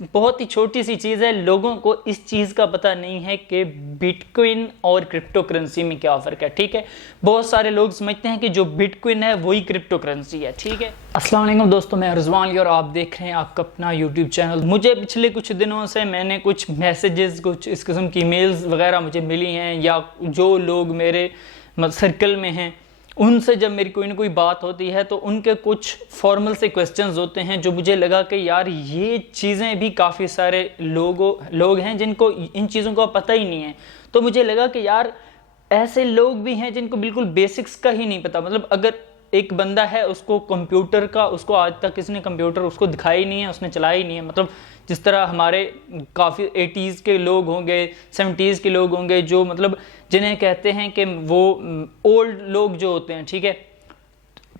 بہت ہی چھوٹی سی چیز ہے، لوگوں کو اس چیز کا پتہ نہیں ہے کہ بٹ کوئن اور کرپٹو کرنسی میں کیا فرق ہے، ٹھیک ہے۔ بہت سارے لوگ سمجھتے ہیں کہ جو بٹ کوئن ہے وہی کرپٹو کرنسی ہے، ٹھیک ہے۔ السلام علیکم دوستو، میں رضوان علی اور آپ دیکھ رہے ہیں آپ کا اپنا یوٹیوب چینل۔ مجھے پچھلے کچھ دنوں سے میں نے کچھ میسیجز، کچھ اس قسم کی میلز وغیرہ مجھے ملی ہیں، یا جو لوگ میرے سرکل میں ہیں ان سے جب میری کوئی نہ کوئی بات ہوتی ہے تو ان کے کچھ فارمل سے کویسچنز ہوتے ہیں جو مجھے لگا کہ یار یہ چیزیں بھی کافی سارے لوگ ہیں جن کو ان چیزوں کا پتہ ہی نہیں ہے۔ تو مجھے لگا کہ یار ایسے لوگ بھی ہیں جن کو بالکل بیسکس کا ہی نہیں پتہ، مطلب اگر ایک بندہ ہے اس کو کمپیوٹر کا، اس کو آج تک کسی نے کمپیوٹر اس کو دکھایا ہی نہیں ہے، اس نے چلایا ہی نہیں ہے، مطلب جس طرح ہمارے کافی 80s کے لوگ ہوں گے، 70s کے لوگ ہوں گے، جو مطلب جنہیں کہتے ہیں کہ وہ اولڈ لوگ جو ہوتے ہیں، ٹھیک ہے۔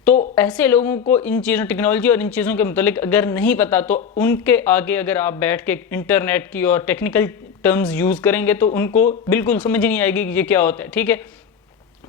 تو ایسے لوگوں کو ان چیزوں، ٹیکنالوجی اور ان چیزوں کے متعلق اگر نہیں پتا تو ان کے آگے اگر آپ بیٹھ کے انٹرنیٹ کی اور ٹیکنیکل ٹرمز یوز کریں گے تو ان کو بالکل سمجھ نہیں آئے گی کہ یہ کیا ہوتا ہے، ٹھیک ہے۔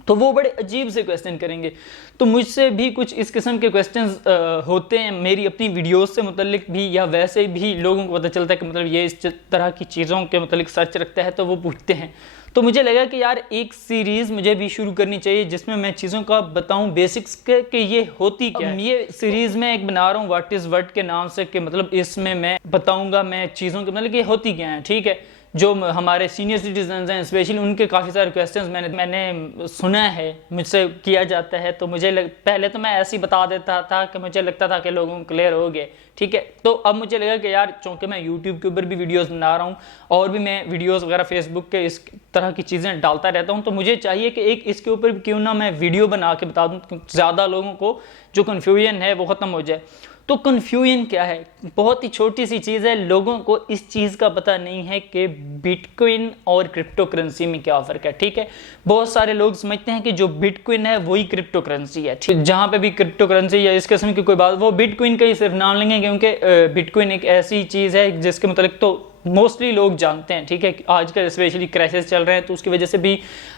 تو وہ بڑے عجیب سے کویسچن کریں گے، تو مجھ سے بھی کچھ اس قسم کے کویسچنز ہوتے ہیں میری اپنی ویڈیوز سے متعلق بھی، یا ویسے بھی لوگوں کو پتہ چلتا ہے کہ مطلب یہ اس طرح کی چیزوں کے متعلق سرچ رکھتا ہے تو وہ پوچھتے ہیں۔ تو مجھے لگا کہ یار ایک سیریز مجھے بھی شروع کرنی چاہیے جس میں میں چیزوں کا بتاؤں بیسکس کے کہ یہ ہوتی کیا ہے۔ یہ سیریز میں ایک بنا رہا ہوں واٹ از وٹ کے نام سے، کہ مطلب اس میں میں بتاؤں گا میں چیزوں کے مطلب یہ ہوتی کیا ہیں، ٹھیک ہے۔ جو ہمارے سینئر سٹیزنز ہیں اسپیشلی ان کے کافی سارے کویسچنز میں نے سنا ہے، مجھ سے کیا جاتا ہے، تو مجھے پہلے تو میں ایسے ہی بتا دیتا تھا کہ مجھے لگتا تھا کہ لوگوں کو کلیئر ہو گئے، ٹھیک ہے۔ تو اب مجھے لگا کہ یار چونکہ میں یوٹیوب کے اوپر بھی ویڈیوز بنا رہا ہوں اور بھی میں ویڈیوز وغیرہ فیس بک کے اس طرح کی چیزیں ڈالتا رہتا ہوں، تو مجھے چاہیے کہ ایک اس کے اوپر کیوں نہ میں ویڈیو بنا کے بتا دوں، زیادہ لوگوں کو جو کنفیوژن ہے وہ ختم ہو جائے۔ تو کنفیوژن کیا ہے؟ بہت ہی چھوٹی سی چیز ہے، لوگوں کو اس چیز کا پتہ نہیں ہے کہ بٹ کوئن اور کرپٹو کرنسی میں کیا فرق ہے، ٹھیک ہے۔ بہت سارے لوگ سمجھتے ہیں کہ جو بٹ کوئن ہے وہی کرپٹو کرنسی ہے، جہاں پہ بھی کرپٹو کرنسی یا اس قسم کی کوئی بات، وہ بٹ کوئن کا ہی صرف نام لیں گے، کیونکہ بٹ کوئن ایک ایسی چیز ہے جس کے متعلق تو موسٹلی لوگ جانتے ہیں، ٹھیک ہے۔ آج کل اسپیشلی کرائسس چل رہے ہیں تو اس کی وجہ سے بھی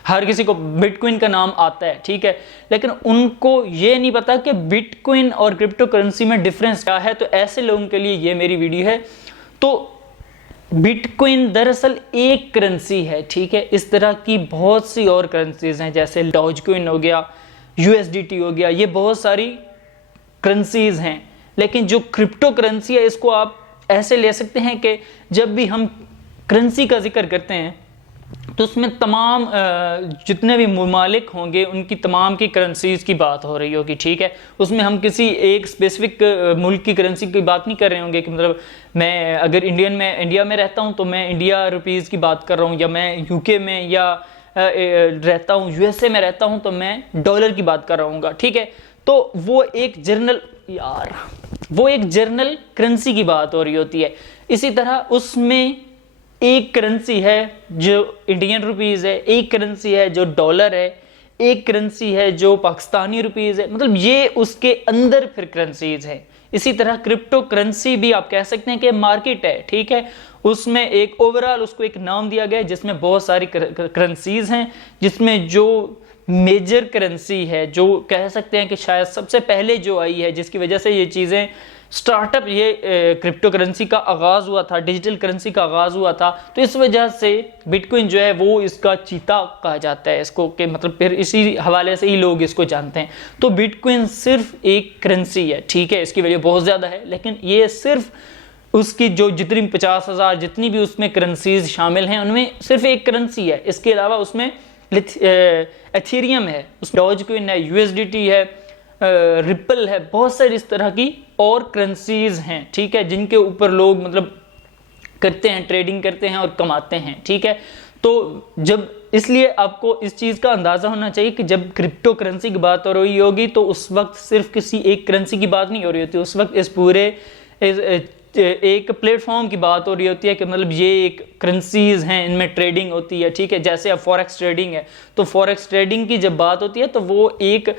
ہر کسی کو بٹ کوئن کا نام آتا ہے، ٹھیک ہے، لیکن ان کو یہ نہیں پتا کہ بٹ کوئن اور کرپٹو کرنسی میں ڈفرینس کیا ہے۔ تو ایسے لوگوں کے لیے یہ میری ویڈیو ہے۔ تو بٹ کوئن دراصل ایک کرنسی ہے، ٹھیک ہے۔ اس طرح کی بہت سی اور کرنسیز ہیں، جیسے ڈوج کوئن ہو گیا، USDT ہو گیا، یہ بہت ساری کرنسیز ہیں، لیکن جو کرپٹو کرنسی ہے اس کو آپ ایسے لے سکتے ہیں کہ جب بھی ہم کرنسی کا ذکر کرتے ہیں تو اس میں تمام جتنے بھی ممالک ہوں گے ان کی تمام کی کرنسیز کی بات ہو رہی ہوگی، ٹھیک ہے۔ اس میں ہم کسی ایک اسپیسیفک ملک کی کرنسی کی بات نہیں کر رہے ہوں گے کہ مطلب میں اگر انڈیا میں رہتا ہوں تو میں انڈیا روپیز کی بات کر رہا ہوں، یا میں UK میں یا رہتا ہوں USA میں رہتا ہوں تو میں ڈالر کی بات کر رہا ہوں گا، ٹھیک ہے۔ تو وہ ایک جرنل کرنسی کی بات ہو رہی ہوتی ہے۔ اسی طرح اس میں ایک کرنسی ہے جو انڈین روپیز ہے، ایک کرنسی ہے جو ڈالر ہے، ایک کرنسی ہے جو پاکستانی روپیز ہے، مطلب یہ اس کے اندر پھر کرنسیز ہیں۔ اسی طرح کرپٹو کرنسی بھی آپ کہہ سکتے ہیں کہ مارکیٹ ہے، ٹھیک ہے۔ اس میں ایک اوورال اس کو ایک نام دیا گیا ہے جس میں بہت ساری کرنسیز ہیں، جس میں جو میجر کرنسی ہے، جو کہہ سکتے ہیں کہ شاید سب سے پہلے جو آئی ہے، جس کی وجہ سے یہ چیزیں سٹارٹ اپ، یہ کرپٹو کرنسی کا آغاز ہوا تھا، ڈیجیٹل کرنسی کا آغاز ہوا تھا، تو اس وجہ سے بٹ کوئن جو ہے وہ اس کا چیتا کہا جاتا ہے اس کو، کہ مطلب پھر اسی حوالے سے ہی لوگ اس کو جانتے ہیں۔ تو بٹ کوئن صرف ایک کرنسی ہے، ٹھیک ہے، اس کی ویلیو بہت زیادہ ہے، لیکن یہ صرف اس کی جو جتنی 50,000 جتنی بھی اس میں کرنسیز شامل ہیں ان میں صرف ایک کرنسی ہے۔ اس کے علاوہ اس میں ایتھیریم ہے، ڈوج کوئن ہے، USDT ہے، ریپل ہے، بہت ساری اس طرح کی اور کرنسیز ہیں، ٹھیک ہے، جن کے اوپر لوگ مطلب کرتے ہیں، ٹریڈنگ کرتے ہیں اور کماتے ہیں، ٹھیک ہے۔ تو جب اس لیے آپ کو اس چیز کا اندازہ ہونا چاہیے کہ جب کرپٹو کرنسی کی بات ہو رہی ہوگی تو اس وقت صرف کسی ایک کرنسی کی بات نہیں ہو رہی ہوتی، اس وقت اس پورے ایک پلیٹ فارم کی بات ہو رہی ہوتی ہے کہ مطلب یہ ایک کرنسیز ہیں، ان میں ٹریڈنگ ہوتی ہے، ٹھیک ہے۔ جیسے اب فوریکس ٹریڈنگ ہے تو فوریکس ٹریڈنگ کی جب بات ہوتی ہے تو وہ ایک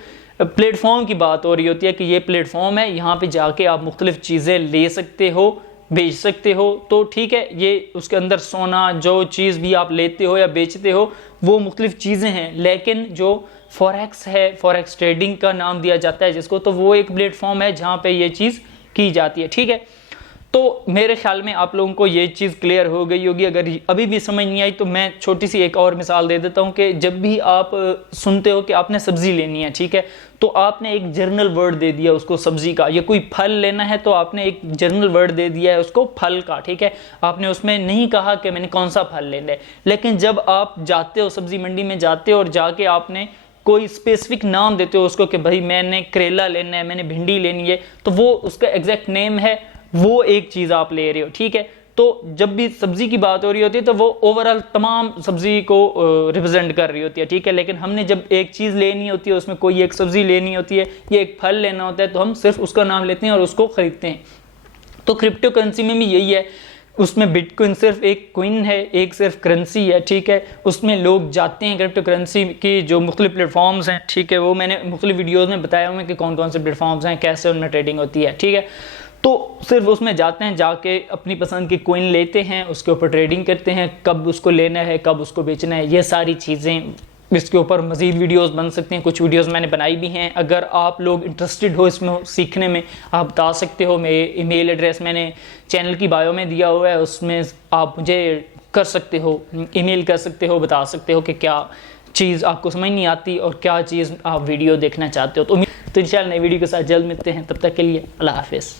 پلیٹ فارم کی بات ہو رہی ہوتی ہے کہ یہ پلیٹ فارم ہے، یہاں پہ جا کے آپ مختلف چیزیں لے سکتے ہو، بیچ سکتے ہو، تو ٹھیک ہے، یہ اس کے اندر سونا جو چیز بھی آپ لیتے ہو یا بیچتے ہو وہ مختلف چیزیں ہیں، لیکن جو فوریکس ہے، فوریکس ٹریڈنگ کا نام دیا جاتا ہے جس کو، تو وہ ایک پلیٹ فارم ہے جہاں پہ یہ چیز کی جاتی ہے، ٹھیک ہے۔ تو میرے خیال میں آپ لوگوں کو یہ چیز کلیئر ہو گئی ہوگی. اگر ابھی بھی سمجھ نہیں آئی تو میں چھوٹی سی ایک اور مثال دے دیتا ہوں کہ جب بھی آپ سنتے ہو کہ آپ نے سبزی لینی ہے, ٹھیک ہے, تو آپ نے ایک جرنل ورڈ دے دیا اس کو سبزی کا, یا کوئی پھل لینا ہے تو آپ نے ایک جرنل ورڈ دے دیا ہے اس کو پھل کا, ٹھیک ہے, آپ نے اس میں نہیں کہا کہ میں نے کون سا پھل لینا ہے. لیکن جب آپ جاتے ہو سبزی منڈی میں جاتے ہو اور جا کے آپ نے کوئی اسپیسیفک نام دیتے ہو اس کو کہ بھائی میں نے کریلا لینا ہے, میں نے بھنڈی لینی ہے, تو وہ اس کا ایگزیکٹ نیم ہے, وہ ایک چیز آپ لے رہے ہو, ٹھیک ہے. تو جب بھی سبزی کی بات ہو رہی ہوتی ہے تو وہ اوورال تمام سبزی کو ریپرزینٹ کر رہی ہوتی ہے, ٹھیک ہے. لیکن ہم نے جب ایک چیز لینی ہوتی ہے, اس میں کوئی ایک سبزی لینی ہوتی ہے یا ایک پھل لینا ہوتا ہے, تو ہم صرف اس کا نام لیتے ہیں اور اس کو خریدتے ہیں. تو کرپٹو کرنسی میں بھی یہی ہے, اس میں بٹ کوئن صرف ایک کوئن ہے, ایک صرف کرنسی ہے, ٹھیک ہے. اس میں لوگ جاتے ہیں کرپٹو کرنسی کی جو مختلف پلیٹ فارمز ہیں, ٹھیک ہے, وہ میں نے مختلف ویڈیوز میں بتایا ہوں کہ کون کون سے پلیٹ فارمز ہیں, کیسے ان میں ٹریڈنگ ہوتی ہے, ٹھیک ہے. تو صرف اس میں جاتے ہیں, جا کے اپنی پسند کی کوئن لیتے ہیں, اس کے اوپر ٹریڈنگ کرتے ہیں, کب اس کو لینا ہے کب اس کو بیچنا ہے, یہ ساری چیزیں. اس کے اوپر مزید ویڈیوز بن سکتے ہیں, کچھ ویڈیوز میں نے بنائی بھی ہیں. اگر آپ لوگ انٹرسٹڈ ہو اس میں سیکھنے میں, آپ بتا سکتے ہو. میرے ای میل ایڈریس میں نے چینل کی بایو میں دیا ہوا ہے, اس میں آپ مجھے کر سکتے ہو, ای میل کر سکتے ہو, بتا سکتے ہو کہ کیا چیز آپ کو سمجھ نہیں آتی اور کیا چیز آپ ویڈیو دیکھنا چاہتے ہو. تو انشاءاللہ نئی ویڈیو کے ساتھ جلد ملتے ہیں, تب تک کے لیے اللہ حافظ.